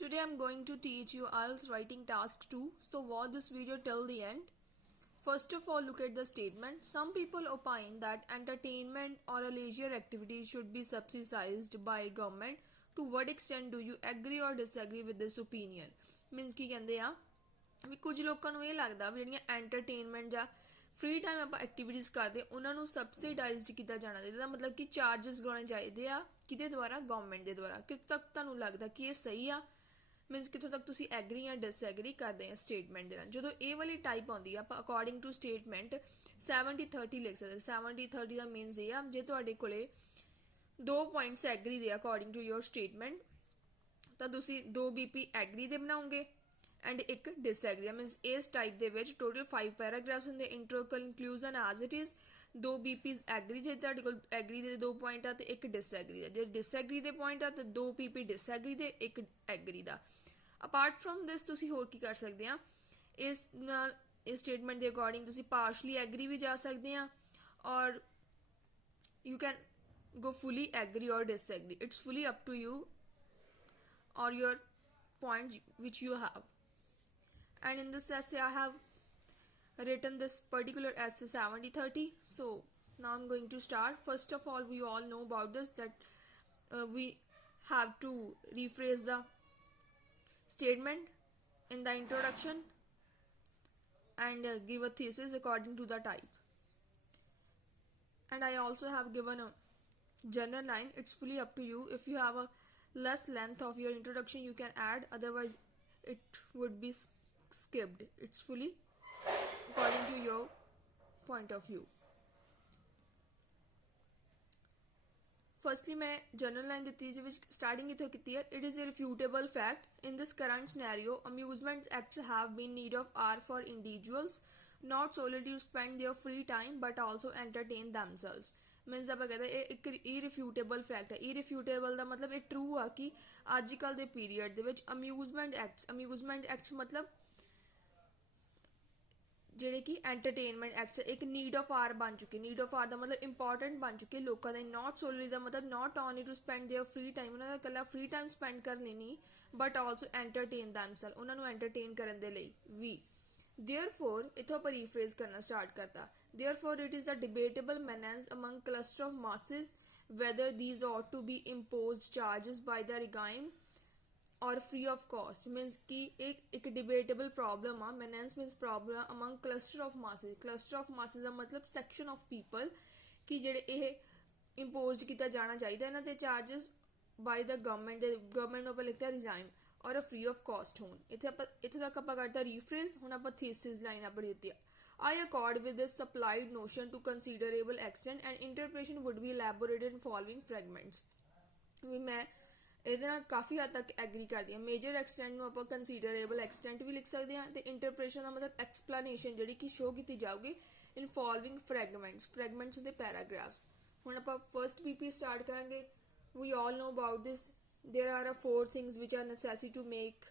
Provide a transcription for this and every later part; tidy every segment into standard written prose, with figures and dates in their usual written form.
Today I'm going to teach you IELTS writing task 2. So watch this video till the end. First of all, look at the statement. Some people opine that entertainment or a leisure activity should be subsidized by government. To what extent do you agree or disagree with this opinion? Means ਕੀ ਕਹਿੰਦੇ ਆ ਵੀ ਕੁਝ ਲੋਕਾਂ ਨੂੰ ਇਹ ਲੱਗਦਾ ਵੀ ਜਿਹੜੀਆਂ entertainment ਜਾਂ free time ਆਪਾਂ ਐਕਟੀਵਿਟੀਜ਼ ਕਰਦੇ ਉਹਨਾਂ ਨੂੰ ਸਬਸਿਡਾਈਜ਼ਡ ਕੀਤਾ ਜਾਣਾ ਚਾਹੀਦਾ, ਮਤਲਬ ਕਿ ਚਾਰजेस ਲਾਉਣੇ ਚਾਹੀਦੇ ਆ ਕਿਹਦੇ ਦੁਆਰਾ, ਗਵਰਨਮੈਂਟ ਦੇ ਦੁਆਰਾ। ਕਿੱਥੋਂ ਤੱਕ ਤੁਹਾਨੂੰ ਲੱਗਦਾ ਕਿ ਇਹ ਸਹੀ ਆ, ਮੀਨਸ ਕਿੱਥੋਂ ਤੱਕ ਤੁਸੀਂ ਐਗਰੀ ਜਾਂ ਡਿਸਐਗਰੀ ਕਰਦੇ ਆ ਸਟੇਟਮੈਂਟ ਦੇ ਨਾਲ। ਜਦੋਂ ਇਹ ਵਾਲੀ ਟਾਈਪ ਆਉਂਦੀ ਆ ਆਪਾਂ ਅਕੋਰਡਿੰਗ ਟੂ ਸਟੇਟਮੈਂਟ 70-30 ਲਿਖ ਸਕਦੇ। 70-30 ਦਾ ਮੀਨਸ ਇਹ ਆ ਜੇ ਤੁਹਾਡੇ ਕੋਲੇ 2 ਪੁਆਇੰਟਸ ਐਗਰੀ ਦੇ ਅਕੋਰਡਿੰਗ ਟੂ ਯੋਰ ਸਟੇਟਮੈਂਟ ਤਾਂ ਤੁਸੀਂ 2 BP ਐਗਰੀ ਦੇ ਬਣਾਓਗੇ ਐਂਡ ਇੱਕ ਡਿਸਐਗਰੀ। ਮੀਨਸ ਇਸ ਟਾਈਪ ਦੇ ਵਿੱਚ ਟੋਟਲ 5 ਪੈਰਾਗ੍ਰਾਫਸ ਹੁੰਦੇ, intro conclusion as it is, 2 BPs agree ਜੇ ਤੁਹਾਡੇ ਕੋਲ ਐਗਰੀ ਦੇ 2 ਪੁਆਇੰਟ ਆ ਤੇ ਇੱਕ ਡਿਸਐਗਰੀ ਦਾ। ਜੇ ਡਿਸਐਗਰੀ ਦੇ ਪੁਆਇੰਟ ਆ ਤੇ 2 PP ਡਿਸਐਗਰੀ ਦੇ, ਇੱਕ ਐਗਰੀ ਦਾ। ਅਪਾਰਟ ਫਰੋਮ ਦਿਸ ਤੁਸੀਂ ਹੋਰ ਕੀ ਕਰ ਸਕਦੇ ਆ, ਇਸ ਨਾਲ ਇਸ ਸਟੇਟਮੈਂਟ ਦੇ ਅਕੋਰਡਿੰਗ ਤੁਸੀਂ ਪਾਰਸ਼ਲੀ ਐਗਰੀ ਵੀ ਜਾ ਸਕਦੇ ਆ ਔਰ you can go fully agree or disagree. It's fully up to you or your point which you have. And in this essay I have written this particular essay 70-30. So now I'm going to start. First of all, we all know about this that we have to rephrase the statement in the introduction and give a thesis according to the type. And I also have given a general line. It's fully up to you. If you have a less length of your introduction you can add, otherwise it would be skipped. It's fully according to your point of view. Firstly मैं general line ਦਿੱਤੀ ਜਿਸ ਵਿੱਚ starting ਇੱਥੋਂ ਕੀਤੀ ਹੈ। It is a refutable fact in this current scenario amusement acts have been need of are for individuals not solely to spend their free time but also entertain themselves. Means ਆਪਾਂ ਕਹਿੰਦੇ ਇਹ ਇੱਕ ਇਰਰਿਫਿਊਟੇਬਲ fact ਹੈ। ਇਰਰਿਫਿਊਟੇਬਲ ਦਾ ਮਤਲਬ ਇਹ true ਆ ਕਿ ਅੱਜ ਕੱਲ੍ਹ ਦੇ ਪੀਰੀਅਡ ਦੇ ਵਿੱਚ ਅਮਿਊਜ਼ਮੈਂਟ ਐਕਟਸ ਮਤਲਬ ਜਿਹੜੇ ਕਿ ਐਂਟਰਟੇਨਮੈਂਟ ਐਕਟਸ ਇੱਕ ਨੀਡ ਆਫ ਆਰ ਬਣ ਚੁੱਕੇ। ਨੀਡ ਆਫ ਆਰ ਦਾ ਮਤਲਬ ਇੰਪੋਰਟੈਂਟ ਬਣ ਚੁੱਕੇ ਲੋਕਾਂ ਦੇ। ਨਾਟ ਸੋਲੀ ਦਾ ਮਤਲਬ not only to spend their free time, ਉਹਨਾਂ ਦਾ ਇਕੱਲਾ ਫ੍ਰੀ ਟਾਈਮ ਸਪੈਂਡ ਕਰਨੀ ਨਹੀਂ ਬਟ ਆਲਸੋ ਐਂਟਰਟੇਨ ਦੈਮਸੈਲਫ, ਉਹਨਾਂ ਨੂੰ ਐਂਟਰਟੇਨ ਕਰਨ ਦੇ ਲਈ ਵੀ। Therefore, ਇੱਥੋਂ ਆਪਾਂ ਰੀਫਰੇਜ਼ ਕਰਨਾ ਸਟਾਰਟ ਕਰਤਾ। Therefore, it is a debatable menace among cluster of masses whether these ought to be imposed charges by the regime or free of cost. Means कि एक debatable problem uh. menace means problem among cluster of masses. Cluster of masses ਦਾ ਮਤਲਬ section of people कि ਜਿਹੜੇ ਇਹ imposed ਕੀਤਾ ਜਾਣਾ ਚਾਹੀਦਾ ਇਹਨਾਂ ਤੇ charges by the government। ਦੇ government ਨੂੰ ਆਪਾਂ ਲਿਖਦੇ regime ਔਰ a free of cost ਹੋਣ। ਇੱਥੋਂ ਤੱਕ ਆਪਾਂ ਕਰਤਾ ਰੀਫਰੇਜ਼। ਹੁਣ ਆਪਾਂ ਥੀਸਿਸ ਲਾਈਨ ਆਪਣੀ ਦਿੱਤੀ ਆ। I accord with this supplied notion to considerable extent and interpretation would be elaborated in following fragments. ਵੀ ਮੈਂ ਇਹਦੇ ਨਾਲ ਕਾਫੀ ਹੱਦ ਤੱਕ ਐਗਰੀ ਕਰਦੀ ਹਾਂ। ਮੇਜਰ ਐਕਸਟੈਂਟ ਨੂੰ ਆਪਾਂ ਕੰਸੀਡਰੇਬਲ ਐਕਸਟੈਂਟ ਵੀ ਲਿਖ ਸਕਦੇ ਹਾਂ ਤੇ ਇੰਟਰਪ੍ਰੀਟੇਸ਼ਨ ਦਾ ਮਤਲਬ ਐਕਸਪਲੇਨੇਸ਼ਨ ਜਿਹੜੀ ਕਿ ਸ਼ੋ ਕੀਤੀ ਜਾਊਗੀ ਇਨ ਫੋਲੋਇੰਗ ਫਰੈਗਮੈਂਟਸ ਦੇ ਪੈਰਾਗ੍ਰਾਫਸ। ਹੁਣ ਆਪਾਂ ਫਰਸਟ BP ਸਟਾਰਟ ਕਰਾਂਗੇ। We all know about this. There are 4 things which are necessary to make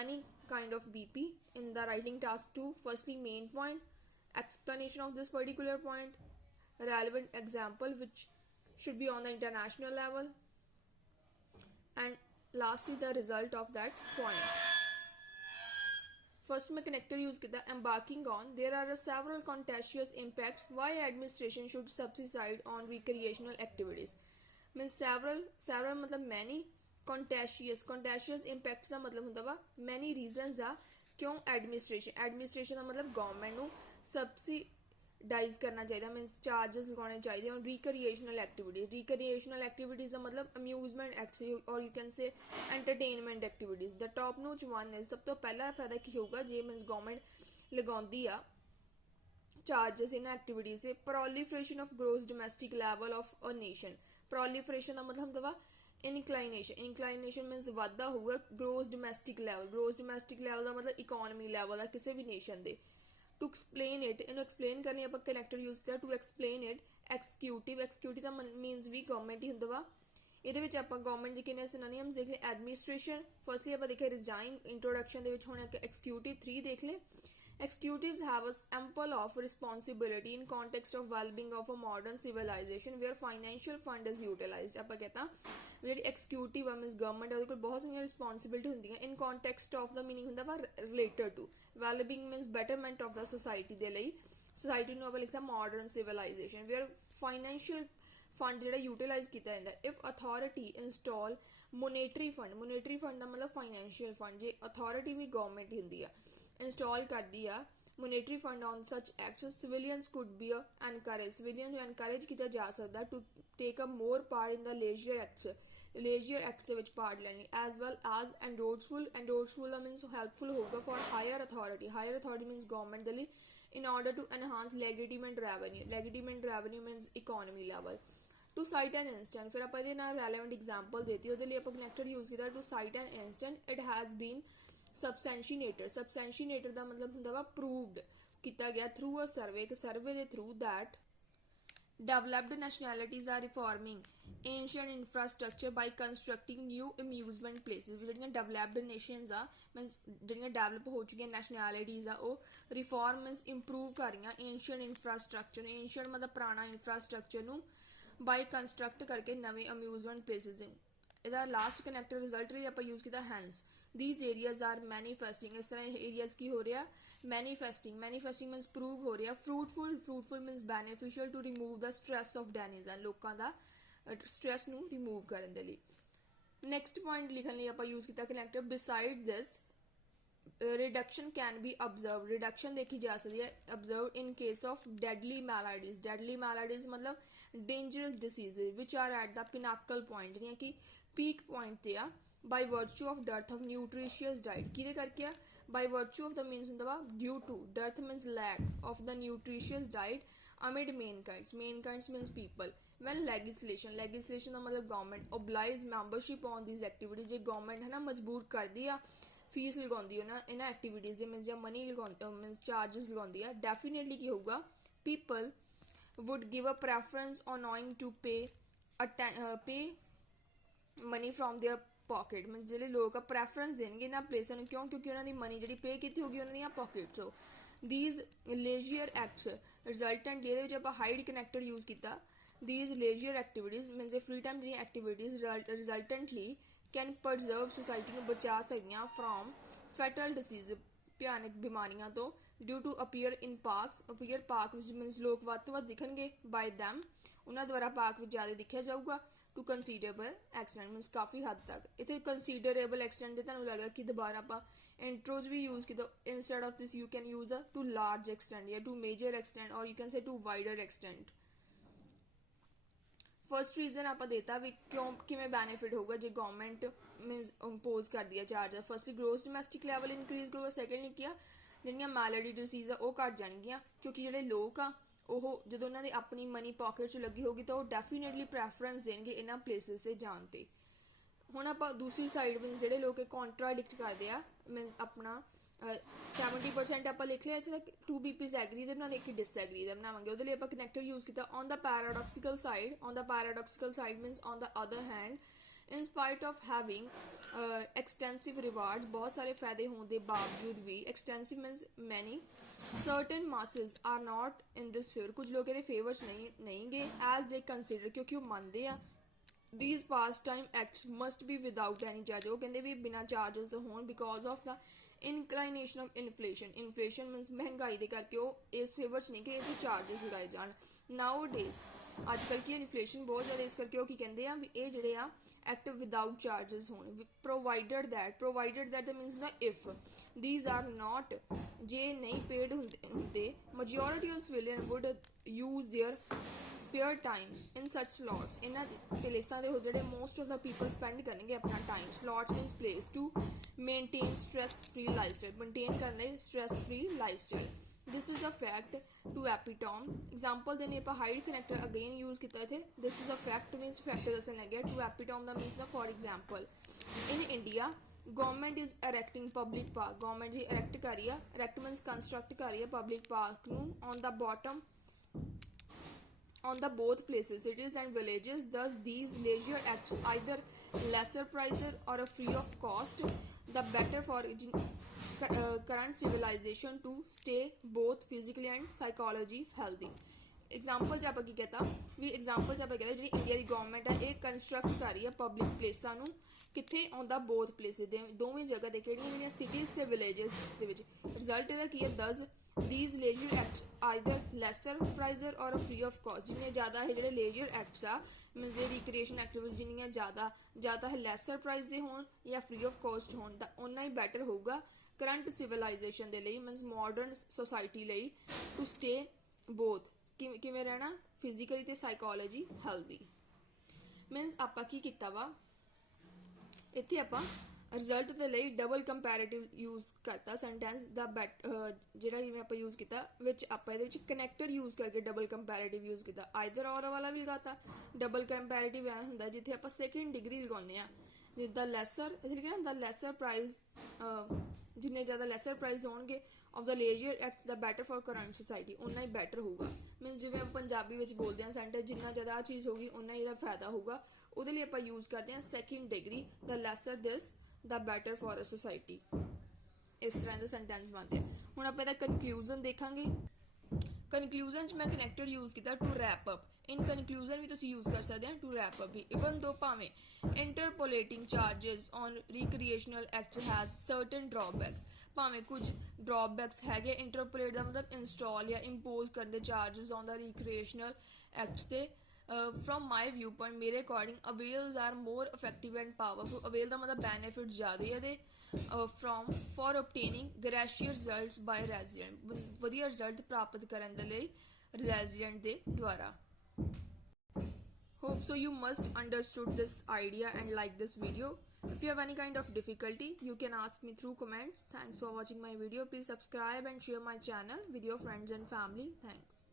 any kind of BP in the writing task 2. Firstly, main point, explanation of this particular point, relevant example which should be on the international level, and lastly the result of that point. First मैं connector use किया embarking on there are several contentious impacts why administration should subsidize on recreational activities. means several मतलब many, contentious impacts ਦਾ ਮਤਲਬ ਹੁੰਦਾ ਵਾ many reasons ਆ ਕਿਉਂ administration ਦਾ ਮਤਲਬ government ਨੂੰ ਸਬਸਿਡਾਈਜ਼ ਕਰਨਾ ਚਾਹੀਦਾ। ਮੀਨਸ ਚਾਰजेस ਲਗਾਉਣੇ ਚਾਹੀਦੇ ਔਨ ਰੀਕ੍ਰੀਏਸ਼ਨਲ ਐਕਟੀਵਿਟੀਜ਼ ਦਾ ਮਤਲਬ ਅਮਿਊਜ਼ਮੈਂਟ ਐਕਟਿਵਿਟੀਜ਼ ਔਰ you can say entertainment activities. The top notch one is ਸਭ ਤੋਂ ਪਹਿਲਾ ਫਾਇਦਾ ਕੀ ਹੋਊਗਾ ਜੇ ਮੀਨਸ ਗਵਰਨਮੈਂਟ ਲਗਾਉਂਦੀ ਆ ਚਾਰजेस ਇਹਨਾਂ ਐਕਟੀਵਿਟੀਜ਼ ਦੇ। Proliferation of gross domestic level of a nation. Proliferation ਦਾ ਮਤਲਬ ਹੁੰਦਾ ਵਾ ਇਨਕਲਾਈਨੇਸ਼ਨ ਮੀਨਸ ਵਾਧਾ ਹੋਊਗਾ ਗ੍ਰੋਸ ਡੋਮੈਸਟਿਕ ਲੈਵਲ ਦਾ ਮਤਲਬ ਇਕੋਨਮੀ ਲੈਵਲ ਆ ਕਿਸੇ ਵੀ ਨੇਸ਼ਨ ਦੇ। ਟੂ ਐਕਸਪਲੇਨ ਇਟ, ਇਹਨੂੰ ਐਕਸਪਲੇਨ ਕਰਨੀ ਆਪਾਂ ਕਨੈਕਟਰ ਯੂਜ਼ ਕੀਤਾ। ਟੂ ਐਕਸਪਲੇਨ ਇਟ ਐਕਸੀਕਿਊਟਿਵ ਦਾ ਮੀਨਸ ਵੀ ਗਵਰਨਮੈਂਟ ਹੀ ਹੁੰਦਾ ਵਾ। ਇਹਦੇ ਵਿੱਚ ਆਪਾਂ ਗਵਰਨਮੈਂਟ ਦੇ ਕਿੰਨੇ ਸਿਨੋਨਿਮਸ ਦੇਖ ਲਏ। ਐਡਮਿਨਿਸਟ੍ਰੇਸ਼ਨ ਫਰਸਟਲੀ ਆਪਾਂ ਦੇਖਿਆ ਰਿਜ਼ਾਈਨ ਇੰਟਰੋਡਕਸ਼ਨ ਦੇ ਵਿੱਚ। ਹੁਣ ਐਕਸੀਕਿਊਟਿਵ 3 ਦੇਖ ਲਏ। Executives have a ample of responsibility in context of well-being of a modern civilization where financial fund is utilized. ਆਪਾਂ कहता ਜਿਹੜੀ executive means government ਉਹਦੇ ਕੋਲ ਬਹੁਤ ਸਾਰੀਆਂ responsibility ਹੁੰਦੀਆਂ in context of the meaning ਹੁੰਦਾ ਵਾ related to well-being means betterment of the society ਦੇ ਲਈ society ਨੂੰ ਆਪਾਂ ਲਿਖਦਾ modern civilization where financial fund ਜਿਹੜਾ utilize ਕੀਤਾ ਜਾਂਦਾ if authority install monetary fund ਦਾ ਮਤਲਬ financial fund ਜੇ authority ਵੀ government ਹੀ ਹੁੰਦੀ ਆ इंस्टॉल कर दिया monetary fund on such acts civilians could be encouraged civilian ਨੂੰ encourage ਕੀਤਾ ਜਾ ਸਕਦਾ to take a more part in the leisure acts ਵਿੱਚ part ਲੈਣੀ as well as endorseful means helpful ਹੋਊਗਾ for higher authority means government ਦੇ ਲਈ in order to enhance legitimate revenue means economy level to cite an instant ਫਿਰ ਆਪਾਂ ਇਹਦੇ ਨਾਲ relevant example ਦੇਤੀ ਉਹਦੇ ਲਈ ਆਪਾਂ connected use ਕੀਤਾ to cite an instant it has been substantiated ਦਾ ਮਤਲਬ ਹੁੰਦਾ ਵਾ proved ਕੀਤਾ ਗਿਆ through a survey ਇੱਕ ਸਰਵੇ ਦੇ through that developed nationalities are reforming ancient infrastructure by constructing new amusement places ਜਿਹੜੀਆਂ developed nations ਆ means ਜਿਹੜੀਆਂ develop ਹੋ ਚੁੱਕੀਆਂ nationalities ਆ ਉਹ reform means improve ਕਰ ਰਹੀਆਂ ancient ਮਤਲਬ ਪੁਰਾਣਾ infrastructure ਨੂੰ by construct ਕਰਕੇ ਨਵੇਂ amusement places ਇਹਦਾ ਲਾਸਟ ਕਨੈਕਟਰ ਰਿਜ਼ਲਟ ਲਈ ਆਪਾਂ ਯੂਜ਼ ਕੀਤਾ hence these areas are manifesting ਇਸ ਤਰ੍ਹਾਂ ਇਹ areas ਕੀ ਹੋ ਰਿਹਾ manifesting means prove ਹੋ ਰਿਹਾ fruitful means beneficial to remove the stress of denizen ਲੋਕਾਂ ਦਾ stress ਨੂੰ remove ਕਰਨ ਦੇ ਲਈ next point ਲਿਖਣ ਲਈ ਆਪਾਂ ਯੂਜ਼ ਕੀਤਾ connector beside this reduction can be observed reduction ਦੇਖੀ ਜਾ ਸਕਦੀ ਹੈ observed in case of deadly maladies ਮਤਲਬ dangerous diseases which are at the pinnacle point ਜਿਹੜੀਆਂ ਕਿ peak point ਤੇ ਆ by virtue of dearth of nutritious diet ਕਿਹਦੇ ਕਰਕੇ ਆ by virtue of the means ਹੁੰਦਾ ਵਾ due to dearth means lack of the nutritious diet amid mankind means people when legislation ਦਾ ਮਤਲਬ government oblige membership on these activities ਜੇ government ਹੈ ਨਾ ਮਜਬੂਰ ਕਰਦੀ ਆ ਫੀਸ ਲਗਾਉਂਦੀ ਉਹਨਾਂ ਇਹਨਾਂ ਐਕਟੀਵਿਟੀਜ਼ ਦੇ ਮੀਨਸ ਜਾਂ ਮਨੀ ਲਗਾਉਂਦਾ ਮੀਨਸ ਚਾਰजेस ਲਗਾਉਂਦੀ ਆ ਡੈਫੀਨੇਟਲੀ ਕੀ ਹੋਊਗਾ people would give a preference on knowing to pay money from their pocket means ਜਿਹੜੇ ਲੋਕ ਆ preference ਦੇਣਗੇ ਇਹਨਾਂ ਪਲੇਸਾਂ ਨੂੰ ਕਿਉਂ ਕਿਉਂਕਿ ਉਹਨਾਂ ਦੀ ਮਨੀ ਜਿਹੜੀ ਪੇ ਕੀਤੀ ਹੋਗੀ ਉਹਨਾਂ ਦੀਆਂ pocket ਚੋਂ these leisure acts resultant ਇਹਦੇ ਵਿੱਚ ਆਪਾਂ hide connected use ਕੀਤਾ these leisure activities means ਇਹ free time ਜਿਹੜੀਆਂ activities resultantly can preserve society ਨੂੰ ਬਚਾ ਸਕਦੀਆਂ from fatal disease ਭਿਆਨਕ ਬਿਮਾਰੀਆਂ ਤੋਂ due to appear park which means ਲੋਕ ਵੱਧ ਤੋਂ ਵੱਧ ਦਿਖਣਗੇ by them ਉਹਨਾਂ ਦੁਆਰਾ ਪਾਰਕ ਵਿੱਚ ਜ਼ਿਆਦਾ ਦਿਖਿਆ ਜਾਊਗਾ to considerable extent means ਕਾਫੀ ਹੱਦ ਤੱਕ ਇੱਥੇ considerable extent ਦੇ ਤੁਹਾਨੂੰ ਲੱਗਦਾ ਕਿ ਦੁਬਾਰਾ ਆਪਾਂ intros ਵੀ use ਕੀਤਾ instead of this you can use a to large extent ਜਾਂ to major extent or you can say to wider extent first reason ਆਪਾਂ ਦੇਤਾ ਵੀ ਕਿਵੇਂ ਬੈਨੀਫਿਟ ਹੋਊਗਾ ਜੇ ਗਵਰਨਮੈਂਟ ਮੀਨਸ ਇੰਪੋਜ਼ ਕਰਦੀ ਹੈ charge firstly gross domestic level increase ਕਰੂਗਾ secondly ਕੀ ਆ ਜਿਹੜੀਆਂ ਮੈਲਡੀ ਡਿਸੀਜ਼ ਆ ਉਹ ਘੱਟ ਜਾਣਗੀਆਂ ਕਿਉਂਕਿ ਜਿਹੜੇ ਲੋਕ ਆ ਉਹ ਜਦੋਂ ਉਹਨਾਂ ਦੀ ਆਪਣੀ ਮਨੀ ਪਾਕਟ 'ਚ ਲੱਗੀ ਹੋਗੀ ਤਾਂ ਉਹ ਡੈਫੀਨੇਟਲੀ ਪ੍ਰੈਫਰੈਂਸ ਦੇਣਗੇ ਇਹਨਾਂ ਪਲੇਸਿਸ 'ਤੇ ਜਾਣ 'ਤੇ ਹੁਣ ਆਪਾਂ ਦੂਸਰੀ ਸਾਈਡ ਮੀਨਸ ਜਿਹੜੇ ਲੋਕ ਕੰਟਰਾਡਿਕਟ ਕਰਦੇ ਆ ਮੀਨਸ ਆਪਣਾ 70% ਆਪਾਂ ਲਿਖ ਲਿਆ ਇੱਥੇ ਤੱਕ 2 BPs ਐਗਰੀ ਦੇ ਬਣਾਉਂਦੇ ਇੱਕ ਡਿਸਐਗਰੀ ਦੇ ਬਣਾਵਾਂਗੇ ਉਹਦੇ ਲਈ ਆਪਾਂ ਕਨੈਕਟਰ ਯੂਜ਼ ਕੀਤਾ on the paradoxical side means on the other hand in spite of having extensive rewards ਬਹੁਤ ਸਾਰੇ ਫਾਇਦੇ ਹੋਣ ਦੇ ਬਾਵਜੂਦ ਵੀ extensive means many certain masses are not in this favor ਕੁਝ ਲੋਕ ਇਹਦੇ ਫੇਵਰ 'ਚ ਨਹੀਂਗੇ as they consider ਕਿਉਂਕਿ ਉਹ ਮੰਨਦੇ ਆ these pastime acts must be without any charge ਉਹ ਕਹਿੰਦੇ ਵੀ ਬਿਨਾਂ ਚਾਰਜਸ ਹੋਣ because of the inclination of inflation means ਮਹਿੰਗਾਈ ਦੇ ਕਰਕੇ ਉਹ ਇਸ ਫੇਵਰ 'ਚ ਨਹੀਂ ਕਿ ਇਹਦੇ ਚਾਰਜਸ ਲਗਾਏ ਜਾਣ nowadays ਅੱਜ ਕੱਲ੍ਹ ਕੀ ਇਨਫਲੇਸ਼ਨ ਬਹੁਤ ਜ਼ਿਆਦਾ ਇਸ ਕਰਕੇ ਉਹ ਕੀ ਕਹਿੰਦੇ ਆ ਵੀ ਇਹ ਜਿਹੜੇ ਆ ਐਕਟ ਵਿਦਾਊਟ ਚਾਰਜਸ ਹੋਣ provided that that means ਹੁੰਦਾ if these are not ਜੇ ਨਹੀਂ ਪੇਡ ਹੁੰਦੇ majority of civilian would use their spare time in such slots ਇਹਨਾਂ ਪਲੇਸਾਂ ਦੇ ਜਿਹੜੇ most of the people spend ਕਰਨਗੇ ਆਪਣਾ time slots means place to maintain stress free lifestyle maintain ਕਰਨ ਲਈ stress free lifestyle this is a fact to epitome example ਦੇ ਨੇ ਆਪਾਂ hide connector again use ਕੀਤਾ ਇੱਥੇ this is a fact means fact ਦੱਸਣ ਲੱਗਿਆ to epitome the means for example in India government is erecting public park government ਜੀ erect ਕਰ ਰਹੀ ਆ erect means construct ਕਰ ਰਹੀ ਆ public park ਨੂੰ on the on the both places, cities and villages. Thus, these leisure acts either lesser price or a free of cost, the better for current civilization to stay both physically and psychology healthy. Example 'ਚ ਆਪਾਂ ਕੀ कहता ਵੀ example 'ਚ ਆਪਾਂ कहता ਜਿਹੜੀ India ਦੀ government ਹੈ ਇਹ construct ਕਰ ਰਹੀ ਹੈ ਪਬਲਿਕ ਪਲੇਸਾਂ ਨੂੰ ਕਿੱਥੇ ਆਉਂਦਾ ਬੋਥ ਪਲੇਸਿਸ ਦੇ ਦੋਵੇਂ ਜਗ੍ਹਾ ਤੇ ਕਿਹੜੀਆਂ ਜਿਹੜੀਆਂ ਸਿਟੀਜ਼ ਤੇ ਵਿਲੇजेस ਦੇ ਵਿੱਚ ਰਿਜ਼ਲਟ ਇਹਦਾ ਕੀ ਹੈ ਦਸ these leisure acts either lesser pricer or a free of cost ਜਿੰਨੇ ਜ਼ਿਆਦਾ ਇਹ ਜਿਹੜੇ leisure acts ਆ ਮੀਨਸ ਇਹ ਰਿਕ੍ਰੀਏਸ਼ਨ ਐਕਟੀਵਿਟੀ ਜਿੰਨੀਆਂ ਜ਼ਿਆਦਾ ਜਾਂ ਤਾਂ ਇਹ ਲੈਸਰ ਪ੍ਰਾਈਸ ਦੇ ਹੋਣ ਜਾਂ ਫ੍ਰੀ ਆਫ ਕੋਸਟ ਹੋਣ ਤਾਂ ਓਨਾ ਹੀ ਬੈਟਰ ਹੋਊਗਾ ਕਰੰਟ ਸਿਵਲਾਈਜੇਸ਼ਨ ਦੇ ਲਈ ਮੀਨਸ ਮਾਡਰਨ ਸੋਸਾਇਟੀ ਲਈ ਟੂ ਸਟੇ ਬੋਥ ਕਿਵੇਂ ਰਹਿਣਾ ਫਿਜ਼ੀਕਲੀ ਤੇ ਸਾਈਕੋਲੋਜੀ ਹੈਲਦੀ ਮੀਨਸ ਆਪਾਂ ਕੀ ਕੀਤਾ ਵਾ ਇੱਥੇ ਆਪਾਂ ਰਿਜ਼ਲਟ ਦੇ ਲਈ ਡਬਲ ਕੰਪੈਰੇਟਿਵ ਯੂਜ਼ ਕਰਤਾ ਸੈਂਟੈਂਸ ਦਾ ਜਿਹੜਾ ਜਿਵੇਂ ਆਪਾਂ ਯੂਜ਼ ਕੀਤਾ ਵਿੱਚ ਆਪਾਂ ਇਹਦੇ ਵਿੱਚ ਕਨੈਕਟਡ ਯੂਜ਼ ਕਰਕੇ ਡਬਲ ਕੰਪੈਰੇਟਿਵ ਯੂਜ਼ ਕੀਤਾ ਆਈਦਰ ਔਰ ਵਾਲਾ ਵੀ ਲਗਾਤਾ ਡਬਲ ਕੰਪੈਰੇਟਿਵ ਐ ਹੁੰਦਾ ਜਿੱਥੇ ਆਪਾਂ ਸੈਕਿੰਡ ਡਿਗਰੀ ਲਗਾਉਂਦੇ ਆ ਜਿੱਦਾਂ ਲੈਸਰ ਇੱਥੇ ਲਿਖਿਆ ਹੁੰਦਾ ਲੈਸਰ ਪ੍ਰਾਈਜ਼ ਜਿੰਨੇ ਜ਼ਿਆਦਾ ਲੈਸਰ ਪ੍ਰਾਈਜ਼ ਹੋਣਗੇ of the lesser acts the better for current society ਉਨਾ ਹੀ ਬੈਟਰ ਹੋਊਗਾ ਮੀਨਸ ਜਿਵੇਂ ਪੰਜਾਬੀ ਵਿੱਚ ਬੋਲਦੇ ਹਾਂ ਸੈਂਟੈਂਸ ਜਿੰਨਾ ਜ਼ਿਆਦਾ ਆ ਚੀਜ਼ ਹੋਊਗੀ ਉਨਾ ਹੀ ਇਹਦਾ ਫਾਇਦਾ ਹੋਊਗਾ ਉਹਦੇ ਲਈ ਆਪਾਂ ਯੂਜ਼ ਕਰਦੇ ਹਾਂ ਸੈਕਿੰਡ ਡਿਗਰੀ ਦਾ lesser this the better for a society ਇਸ ਤਰ੍ਹਾਂ ਦੇ ਸੈਂਟੈਂਸ ਬਣਦੇ ਆ ਹੁਣ ਆਪਾਂ ਇਹਦਾ ਕਨਕਲੂਜਨ ਦੇਖਾਂਗੇ ਕਨਕਲੂਜਨ 'ਚ ਮੈਂ ਕਨੈਕਟਡ ਯੂਜ਼ ਕੀਤਾ to wrap up in conclusion ਵੀ ਤੁਸੀਂ ਯੂਜ਼ ਕਰ ਸਕਦੇ ਆ to wrap up we even though ਭਾਵੇਂ interpolating charges on recreational act has certain drawbacks ਭਾਵੇਂ ਕੁਝ ਡਰਾਬੈਕਸ ਹੈਗੇ ਇੰਟਰਪੋਲੇਟ ਦਾ ਮਤਲਬ ਇੰਸਟਾਲ ਜਾਂ ਇੰਪੋਜ਼ ਕਰਨ ਦੇ charges on the recreational acts ਤੇ from my viewpoint ਮੇਰੇ according avails are more effective and powerful avail ਦਾ ਮਤਲਬ ਬੈਨੀਫਿਟ ਜ਼ਿਆਦਾ ਇਹਦੇ from for obtaining gracious results by resident ਵਧੀਆ ਰਿਜ਼ਲਟ ਪ੍ਰਾਪਤ ਕਰਨ ਦੇ ਲਈ resident ਦੇ ਦੁਆਰਾ hope so you must understood this idea and like this video if you have any kind of difficulty you can ask me through comments thanks for watching my video please subscribe and share my channel with your friends and family thanks